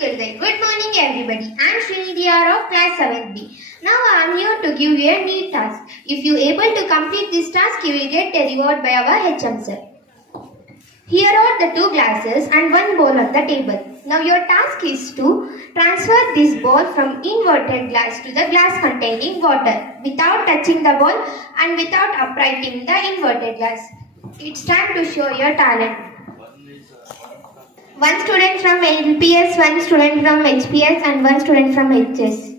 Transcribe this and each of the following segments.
Good morning everybody. I am Srinidhi of class 7B. Now I am here to give you a neat task. If you are able to complete this task, you will get a reward by our HM sir. Here are the two glasses and one bowl on the table. Now your task is to transfer this ball from inverted glass to the glass containing water without touching the ball and without uprighting the inverted glass. It's time to show your talent. One student from LPS, one student from HPS and one student from HS.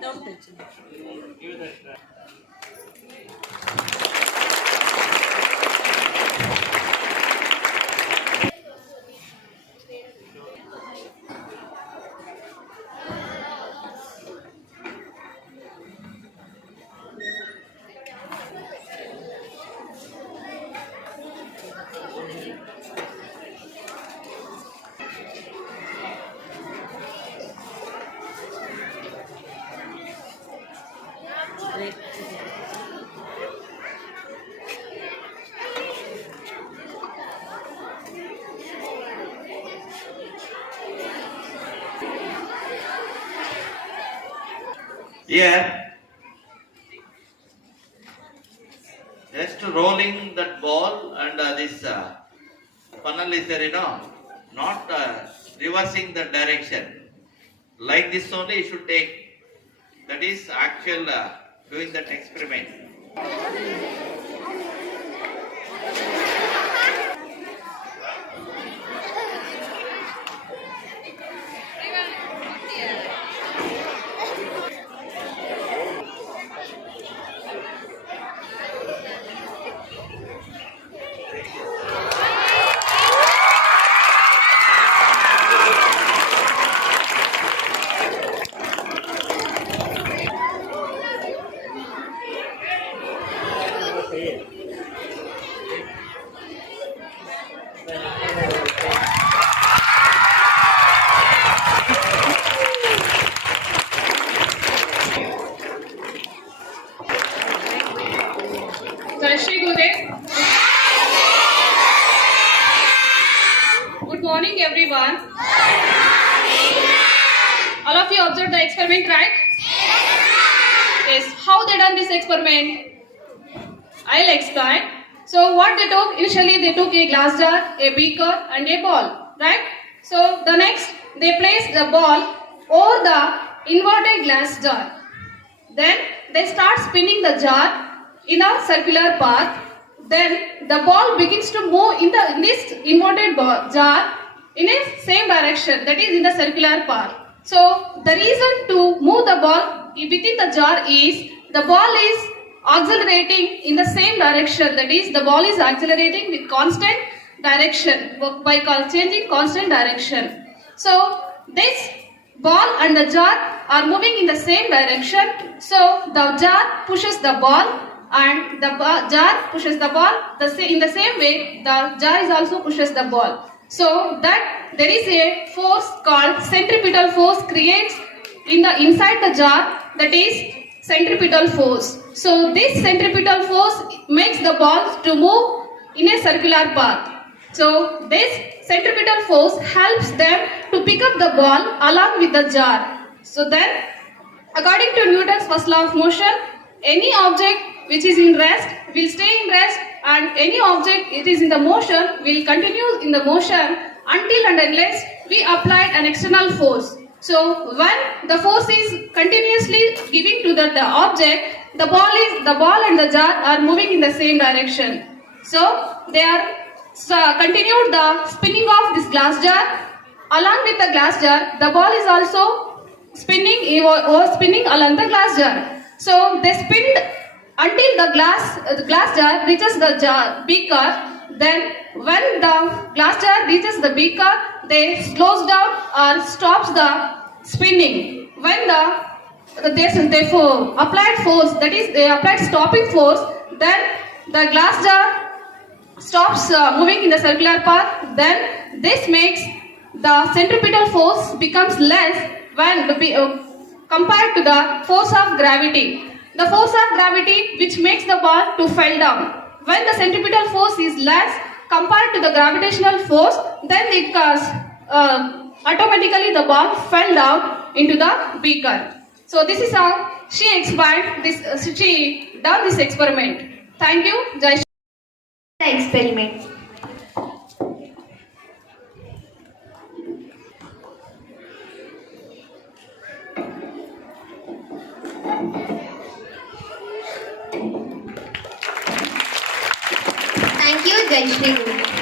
Don't touch it. Here, just rolling that ball and this funnel is there, not reversing the direction. Like this only you should take. That is actual doing that experiment. Good morning everyone. All of you observed the experiment, right? Yes. How they done this experiment? I'll explain. So what they took, initially they took a glass jar, a beaker and a ball, right? So the next they placed the ball over the inverted glass jar. Then they start spinning the jar in a circular path. Then the ball begins to move in this inverted jar in a same direction, that is in the circular path. So the reason to move the ball within the jar is the ball is accelerating in the same direction, that is the ball is accelerating with constant direction by changing constant direction. So this ball and the jar are moving in the same direction. So the jar pushes the ball and the jar pushes the ball. In the same way, the jar is also pushes the ball. So that there is a force called centripetal force creates in the inside the jar, that is centripetal force. So this centripetal force makes the ball to move in a circular path. So this centripetal force helps them to pick up the ball along with the jar. So then, according to Newton's first law of motion, any object which is in rest will stay in rest, and any object it is in the motion will continue in the motion until and unless we apply an external force. So when the force is continuously giving to the object, the ball and the jar are moving in the same direction. So they are continued the spinning of this glass jar. Along with the glass jar, the ball is also spinning along the glass jar. So they spin until the glass jar reaches the beaker. Then when the glass jar reaches the beaker, they slows down or stops the spinning. When they applied force, that is they applied stopping force, then the glass jar stops moving in the circular path. Then this makes the centripetal force becomes less when compared to the force of gravity. The force of gravity which makes the ball to fall down. When the centripetal force is less compared to the gravitational force, then it automatically the ball fell down into the beaker. So this is how she explained this. She done this experiment. Thank you, Jai. The experiment. Thank you, Jai Shri.